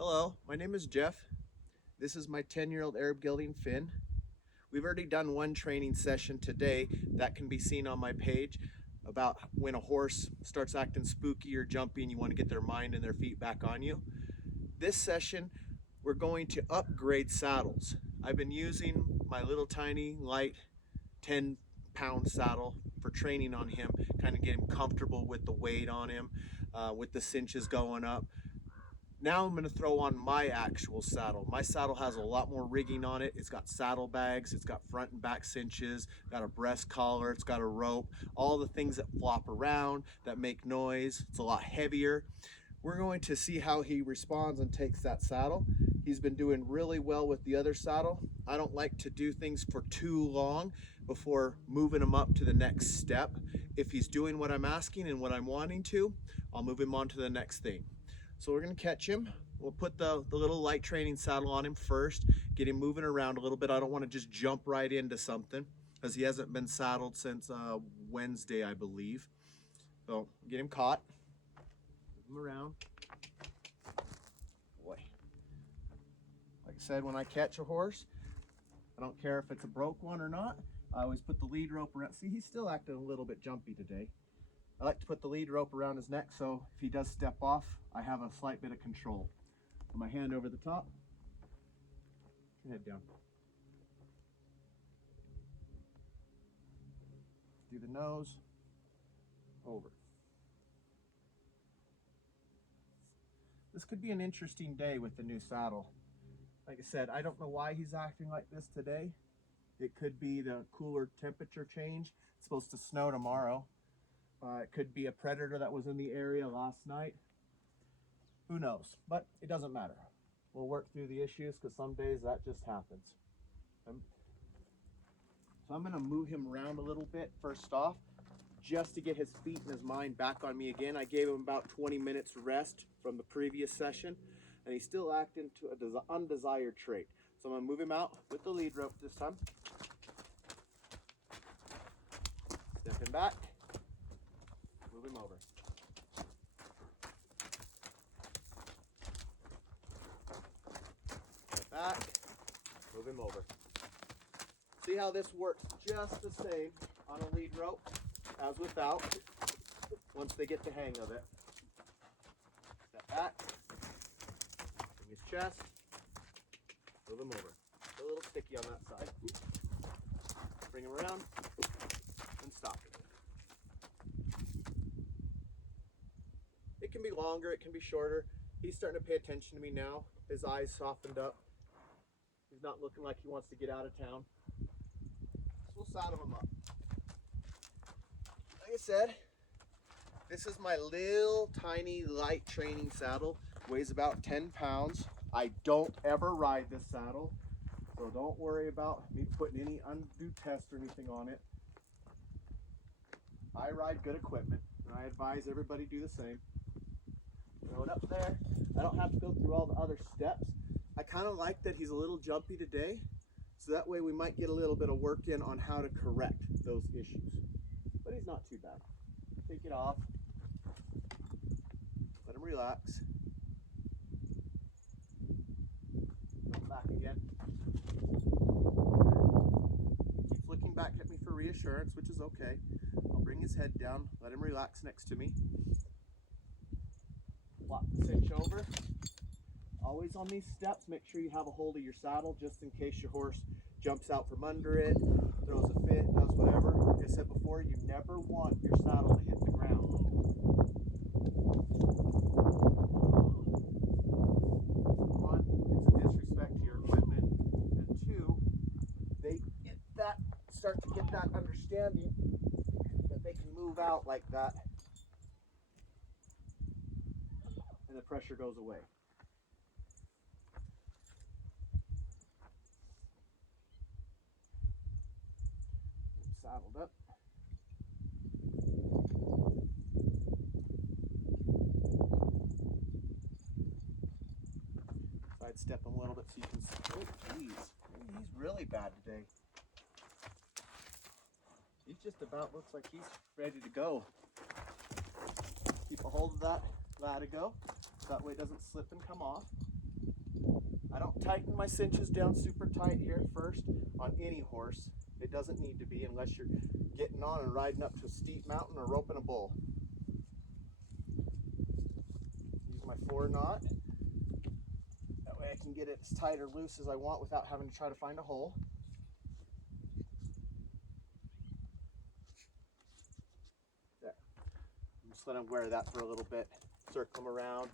Hello, my name is Jeff. This is my 10-year-old Arab gelding Finn. We've already done one training session today that can be seen on my page about when a horse starts acting spooky or jumpy and you want to get their mind and their feet back on you. This session, we're going to upgrade saddles. I've been using my little tiny light 10-pound saddle for training on him, kind of get him comfortable with the weight on him, with the cinches going up. Now I'm going to throw on my actual saddle. My saddle has a lot more rigging on it. It's got saddlebags, it's got front and back cinches, got a breast collar, it's got a rope, all the things that flop around, that make noise. It's a lot heavier. We're going to see how he responds and takes that saddle. He's been doing really well with the other saddle. I don't like to do things for too long before moving him up to the next step. If he's doing what I'm asking and what I'm wanting to, I'll move him on to the next thing. So we're gonna catch him. We'll put the little light training saddle on him first, get him moving around a little bit. I don't wanna just jump right into something because he hasn't been saddled since Wednesday, I believe. So get him caught, move him around. Boy. Like I said, when I catch a horse, I don't care if it's a broke one or not. I always put the lead rope around. See, he's still acting a little bit jumpy today. I like to put the lead rope around his neck so if he does step off, I have a slight bit of control. Put my hand over the top, put your head down. Do the nose, over. This could be an interesting day with the new saddle. Like I said, I don't know why he's acting like this today. It could be the cooler temperature change. It's supposed to snow tomorrow. It could be a predator that was in the area last night. Who knows? But it doesn't matter. We'll work through the issues because some days that just happens. So I'm going to move him around a little bit first off, just to get his feet and his mind back on me again. I gave him about 20 minutes rest from the previous session, and he's still acting to an undesired trait. So I'm going to move him out with the lead rope this time. Step him back. Move him over. Step back, move him over. See how this works just the same on a lead rope as without, once they get the hang of it. Step back, bring his chest, move him over. A little sticky on that side. Bring him around and stop it. It can be longer, it can be shorter. He's starting to pay attention to me now. His eyes softened up. He's not looking like he wants to get out of town. So we'll saddle him up. Like I said, this is my little tiny light training saddle. Weighs about 10 pounds. I don't ever ride this saddle, so don't worry about me putting any undue test or anything on it. I ride good equipment, and I advise everybody do the same. Throw it up there. I don't have to go through all the other steps. I kind of like that he's a little jumpy today, so that way we might get a little bit of work in on how to correct those issues. But he's not too bad. Take it off. Let him relax. Go back again. Keeps looking back at me for reassurance, which is okay. I'll bring his head down, let him relax next to me. Flop the cinch over. Always on these steps, make sure you have a hold of your saddle just in case your horse jumps out from under it, throws a fit, does whatever. Like I said before, you never want your saddle to hit the ground. One, it's a disrespect to your equipment. And two, they start to get that understanding that they can move out like that and the pressure goes away. Saddled up. Sidestep him a little bit so you can see. Oh, geez. He's really bad today. He just about looks like he's ready to go. Keep a hold of that latigo, so that way it doesn't slip and come off. I don't tighten my cinches down super tight here at first on any horse. It doesn't need to be unless you're getting on and riding up to a steep mountain or roping a bull. Use my 4-knot. That way I can get it as tight or loose as I want without having to try to find a hole. There. Just let him wear that for a little bit. Circle him around.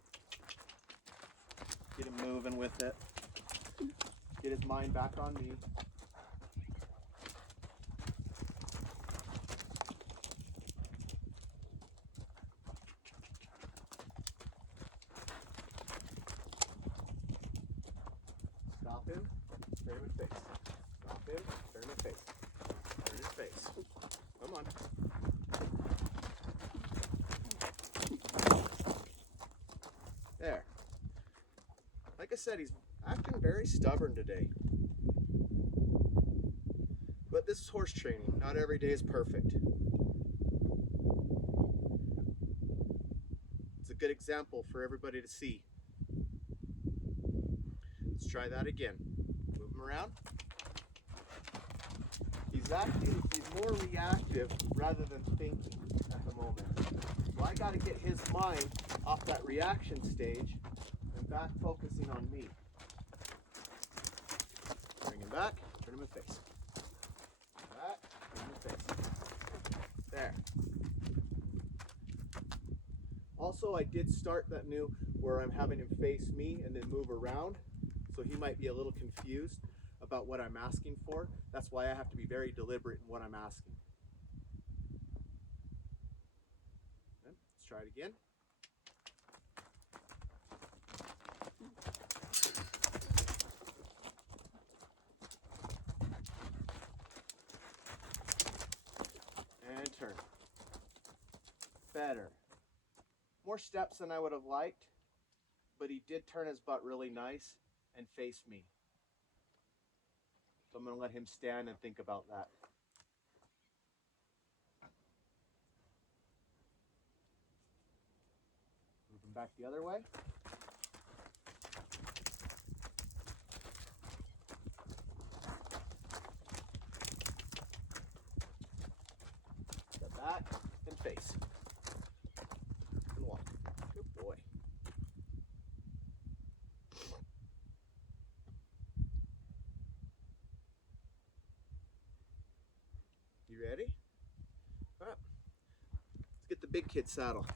Get him moving with it. Get his mind back on me. Stop him, turn his face. Stop him, turn his face. Turn his face. Come on. There. Like I said, he's acting very stubborn today. But this is horse training. Not every day is perfect. It's a good example for everybody to see. Let's try that again. Move him around. He's more reactive rather than thinking at the moment. So I got to get his mind off that reaction stage and back focusing on me. Bring him back, turn him in face. Back, turn him in face. There. Also, I did start that new where I'm having him face me and then move around. So he might be a little confused about what I'm asking for. That's why I have to be very deliberate in what I'm asking. Okay, let's try it again. And turn. Better. More steps than I would have liked, but he did turn his butt really nice and face me. So I'm going to let him stand and think about that. Move him back the other way. Step back and face. And walk. Good boy. You ready? All right. Let's get the big kid saddle.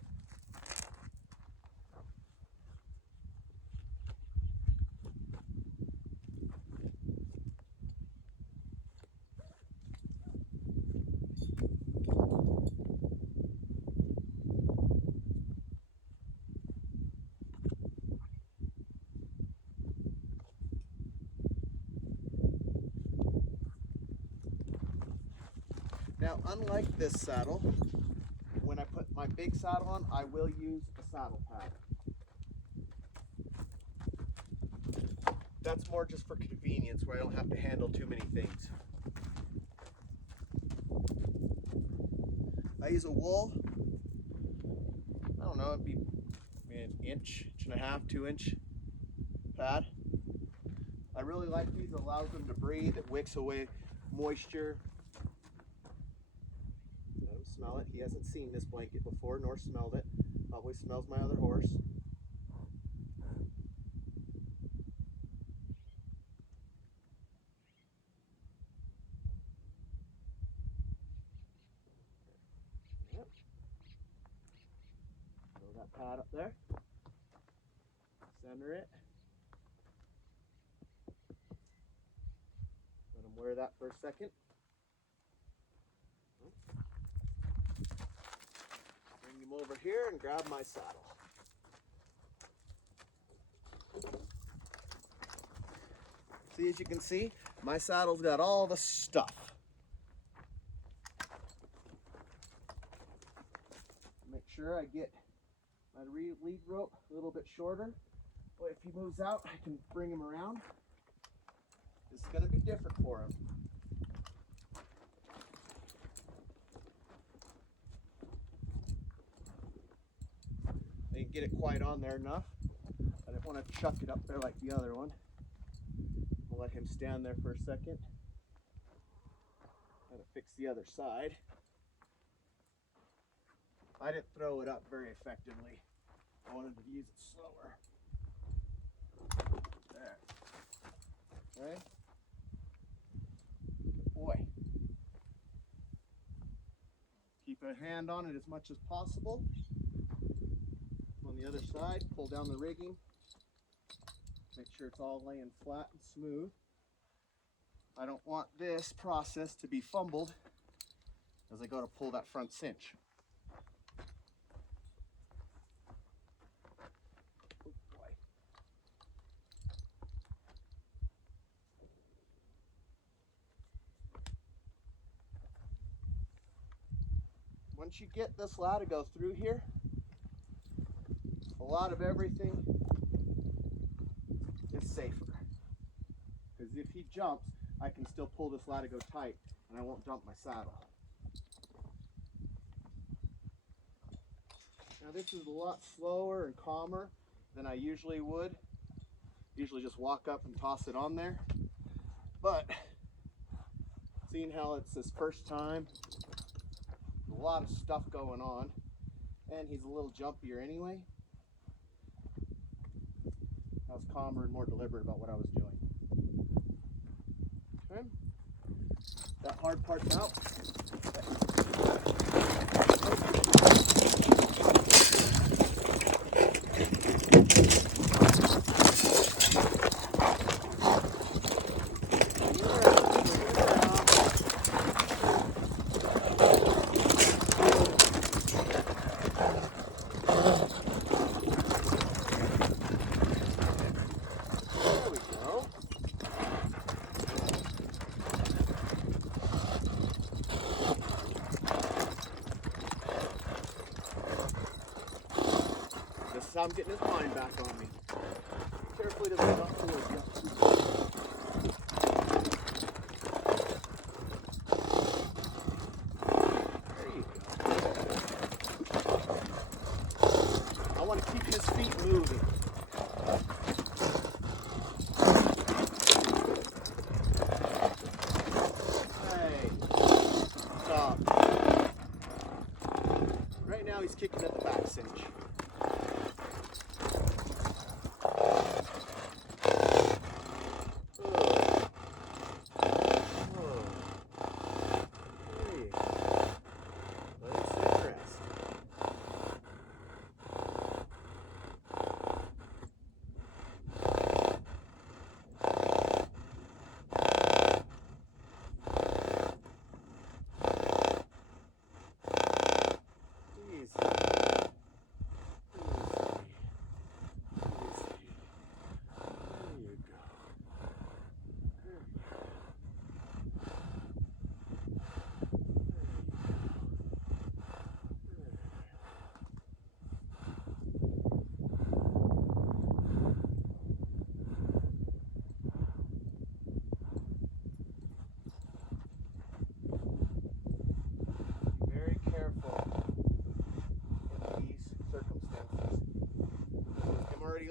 Now, unlike this saddle, when I put my big saddle on, I will use a saddle pad. That's more just for convenience, where I don't have to handle too many things. I use a wool, I don't know, it'd be an inch and a half, 2-inch pad. I really like these, it allows them to breathe, it wicks away moisture. Let him smell it. He hasn't seen this blanket before nor smelled it. Probably smells my other horse. Yep. Throw that pad up there. Center it. Let him wear that for a second. Bring him over here and grab my saddle. See, as you can see, my saddle's got all the stuff. Make sure I get my lead rope a little bit shorter. But if he moves out, I can bring him around. This is going to be different for him. I didn't get it quite on there enough. I didn't want to chuck it up there like the other one. We'll let him stand there for a second. Gotta fix the other side. I didn't throw it up very effectively. I wanted to use it slower. There. Okay. Good boy. Keep a hand on it as much as possible. On the other side, pull down the rigging. Make sure it's all laying flat and smooth. I don't want this process to be fumbled as I go to pull that front cinch. Oh boy. Once you get this latigo through here, a lot of everything is safer. Because if he jumps, I can still pull this latigo tight and I won't dump my saddle. Now this is a lot slower and calmer than I usually would. Usually just walk up and toss it on there. But seeing how it's his first time, a lot of stuff going on, and he's a little jumpier anyway, I was calmer and more deliberate about what I was doing. Okay, that hard part's out. I'm getting his mind back on me. Carefully doesn't jump towards you. There you go. I want to keep his feet moving. Hey, stop. Right now he's kicking at the back cinch.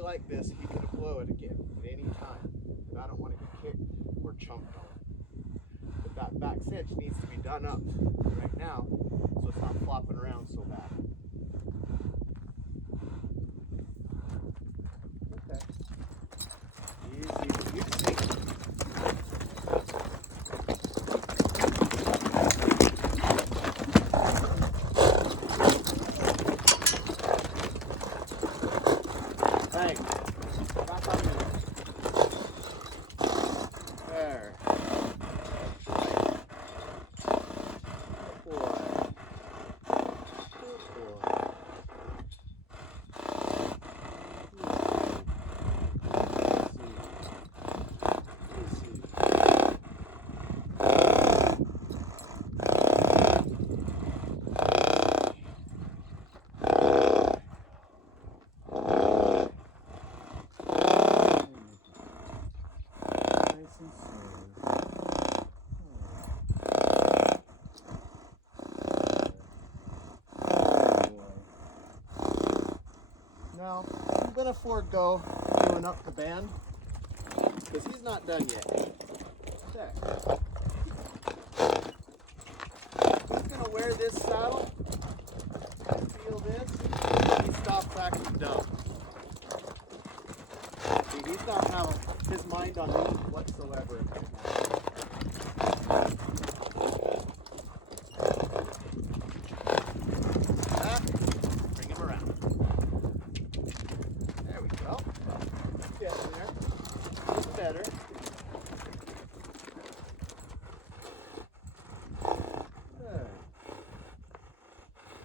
Like this, he could blow it again at any time. And I don't want to get kicked or chumped on. But that back cinch needs to be done up right now so it's not flopping around so bad. Okay. Easy, easy. Now, I'm going to forego doing up the band because he's not done yet. There. He's going to wear this saddle, feel this, and he stops acting dumb. See, he's not having his mind on me whatsoever. Bring him around. There we go. Getting there. It's better. Good.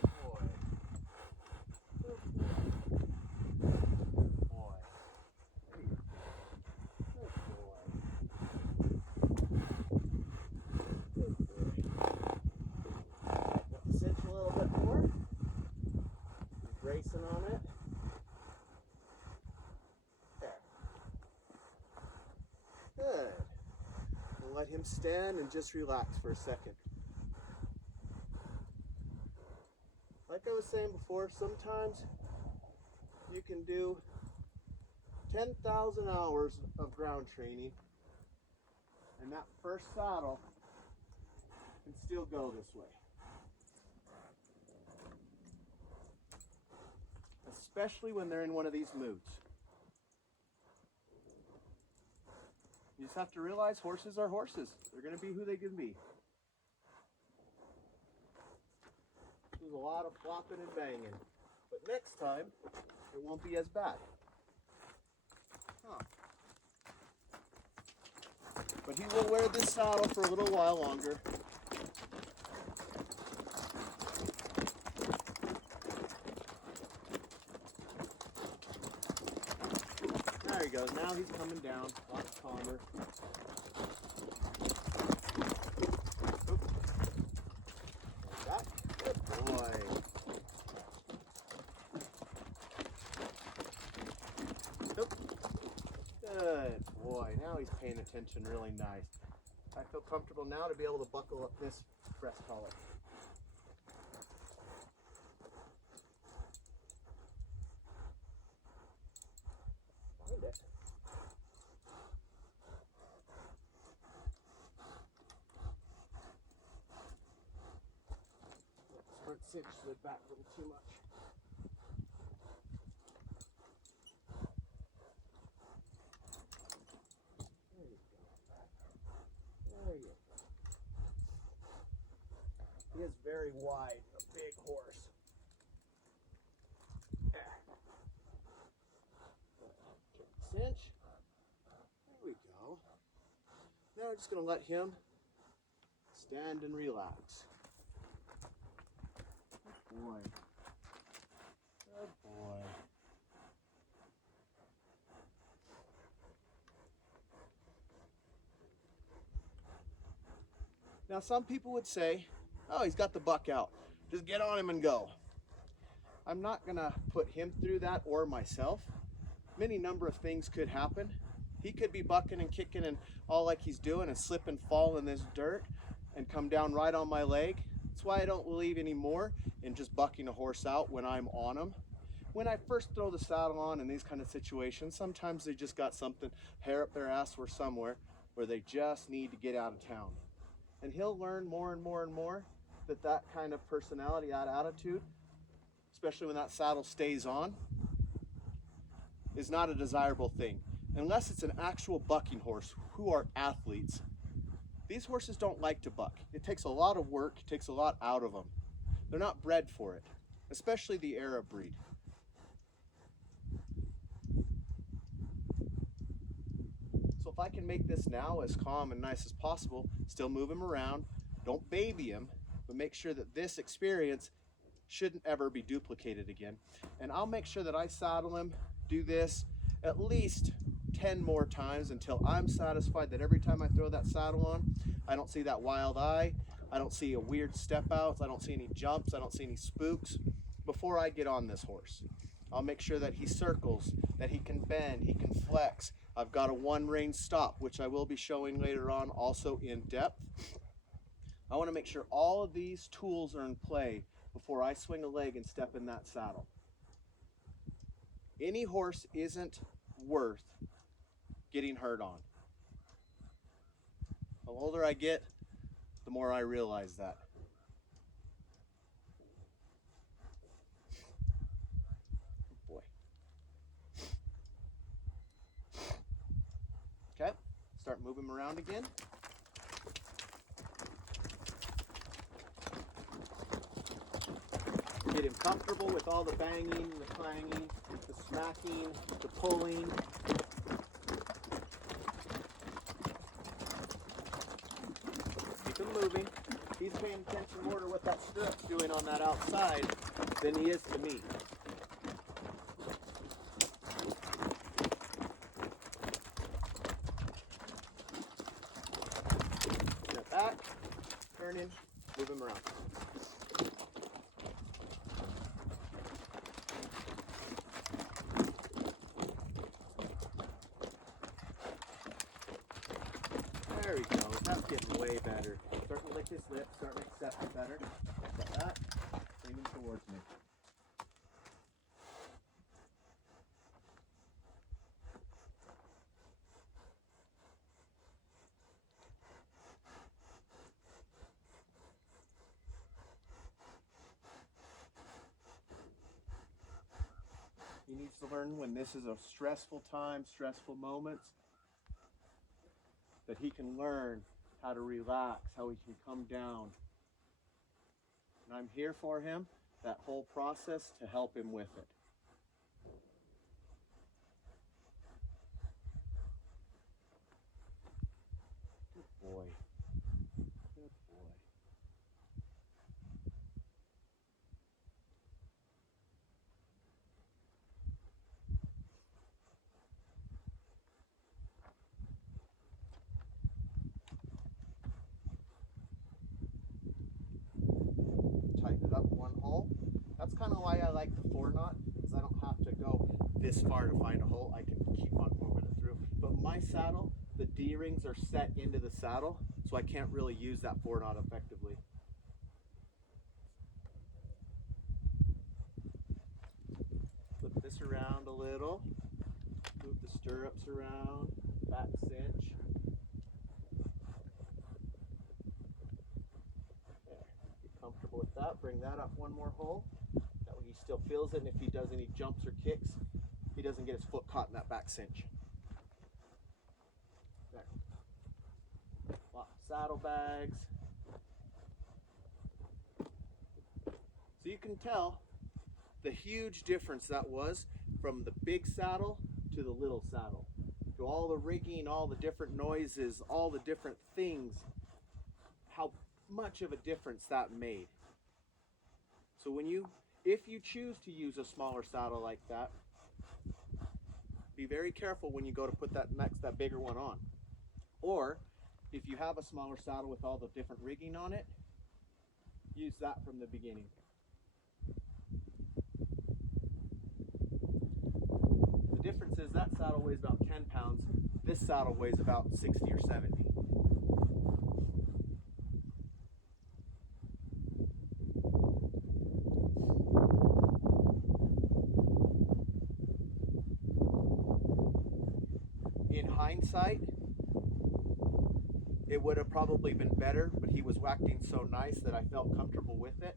Boy. Good boy. There you go. Good boy. Good boy. Cinch a little bit more. Racing on it. There. Good. We'll let him stand and just relax for a second. Like I was saying before, sometimes you can do 10,000 hours of ground training, and that first saddle can still go this way. Especially when they're in one of these moods. You just have to realize horses are horses. They're going to be who they can be. There's a lot of flopping and banging. But next time, it won't be as bad. Huh. But he will wear this saddle for a little while longer. There he goes. Now he's coming down. A lot calmer. Like that. Good boy. Oop. Good boy. Now he's paying attention really nice. I feel comfortable now to be able to buckle up this breast collar. It. Front cinch slid back a little too much. There you go. There you go. He is very wide, a big horse. Cinch. There we go. Now we're just going to let him stand and relax. Good boy. Good boy. Now some people would say, oh, he's got the buck out. Just get on him and go. I'm not going to put him through that or myself. Many number of things could happen. He could be bucking and kicking and all like he's doing and slip and fall in this dirt and come down right on my leg. That's why I don't believe anymore in just bucking a horse out when I'm on him. When I first throw the saddle on in these kind of situations, sometimes they just got something, hair up their ass or somewhere, where they just need to get out of town. And he'll learn more and more and more that that kind of personality, that attitude, especially when that saddle stays on, is not a desirable thing. Unless it's an actual bucking horse who are athletes. These horses don't like to buck. It takes a lot of work, it takes a lot out of them. They're not bred for it, especially the Arab breed. So if I can make this now as calm and nice as possible, still move him around, don't baby him, but make sure that this experience shouldn't ever be duplicated again. And I'll make sure that I saddle him, do this at least 10 more times until I'm satisfied that every time I throw that saddle on, I don't see that wild eye, I don't see a weird step outs, I don't see any jumps, I don't see any spooks before I get on this horse. I'll make sure that he circles, that he can bend, he can flex. I've got a one rein stop, which I will be showing later on, also in depth. I want to make sure all of these tools are in play before I swing a leg and step in that saddle. Any horse isn't worth getting hurt on. The older I get, the more I realize that. Oh boy. Okay, start moving him around again. Get him comfortable with all the banging, the clanging, the smacking, the pulling. Keep him moving. He's paying attention more to what that stirrup's doing on that outside than he is to me. Step back, turn in, move him around. There he goes. That's getting way better. Starting to lick his lips, starting to accept it better. Like that. Bring him towards me. He needs to learn when this is a stressful time, stressful moments, that he can learn how to relax, how he can come down. And I'm here for him, that whole process, to help him with it. Good boy. Good boy. Tighten it up one hole. That's kind of why I like the 4-knot, because I don't have to go this far to find a hole. I can keep on moving it through. But my saddle, the D-rings are set into the saddle, so I can't really use that 4-knot effectively. Flip this around a little. Move the stirrups around. Back cinch. Comfortable with that, bring that up one more hole. That way he still feels it, and if he does any jumps or kicks, he doesn't get his foot caught in that back cinch. There. Lock saddlebags. So you can tell the huge difference that was from the big saddle to the little saddle. To all the rigging, all the different noises, all the different things. How much of a difference that made. So if you choose to use a smaller saddle like that, be very careful when you go to put that bigger one on. Or if you have a smaller saddle with all the different rigging on it, use that from the beginning. The difference is that saddle weighs about 10 pounds. This saddle weighs about 60 or 70. In hindsight, it would have probably been better, but he was acting so nice that I felt comfortable with it.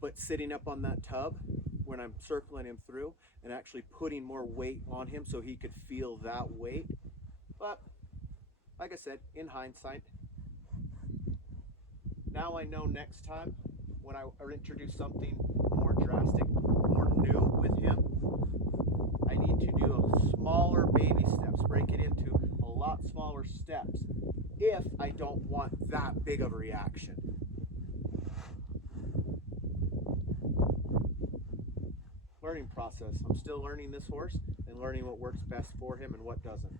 But sitting up on that tub when I'm circling him through and actually putting more weight on him so he could feel that weight. But like I said, in hindsight, now I know next time when I introduce something more drastic, more new with him, I need to do smaller baby steps, break it into a lot smaller steps if I don't want that big of a reaction. Learning process. I'm still learning this horse and learning what works best for him and what doesn't.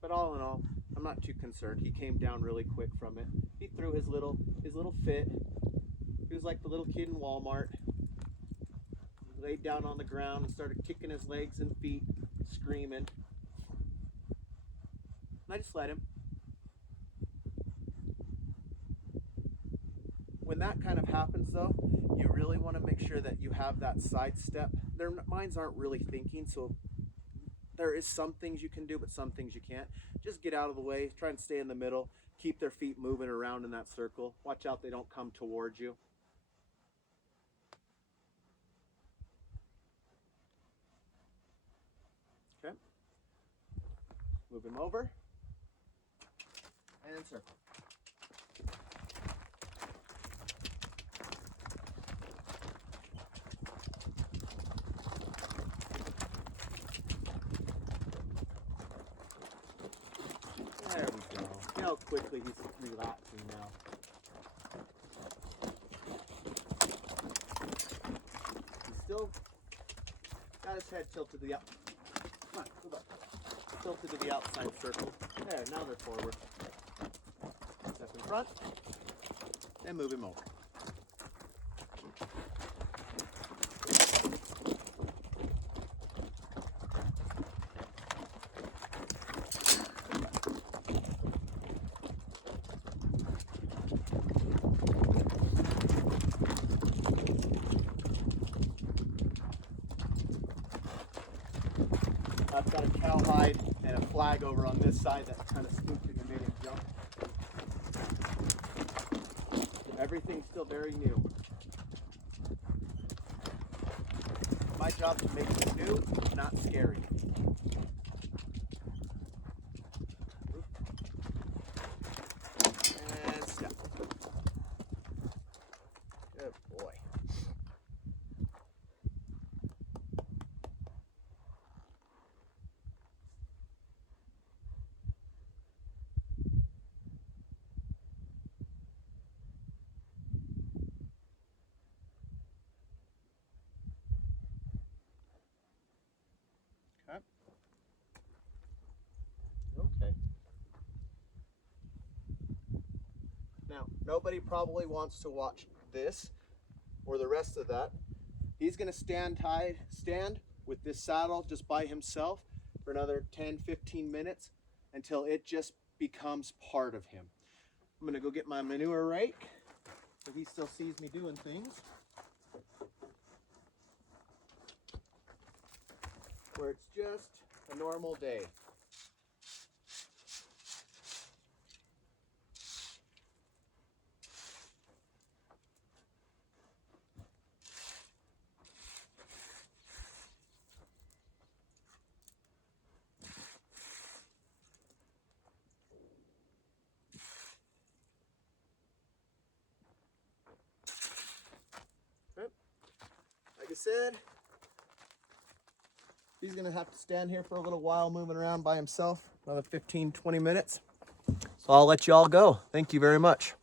But all in all, I'm not too concerned. He came down really quick from it. He threw his little fit. He was like the little kid in Walmart. He laid down on the ground and started kicking his legs and feet, screaming. And I just let him. When that kind of happens though, you really want to make sure that you have that side step. Their minds aren't really thinking, so there is some things you can do, but some things you can't. Just get out of the way, try and stay in the middle, keep their feet moving around in that circle. Watch out they don't come towards you. Okay. Move him over. And circle. There we go. See how quickly he's relaxing now. He's still got his head tilted to the outside. Come on, go back. Tilted to the outside circle. There, now they're forward. Step in front, and move him over. I've got a cowhide and a flag over on this side that kind of spooked him and made him jump. Everything's still very new. My job to make it new, not scary. And step. Good boy. Okay. Now, nobody probably wants to watch this or the rest of that. He's going to stand with this saddle just by himself for another 10-15 minutes until it just becomes part of him. I'm going to go get my manure rake so he still sees me doing things. Where it's just a normal day. Like I said, he's going to have to stand here for a little while moving around by himself, another 15-20 minutes. So I'll let you all go. Thank you very much.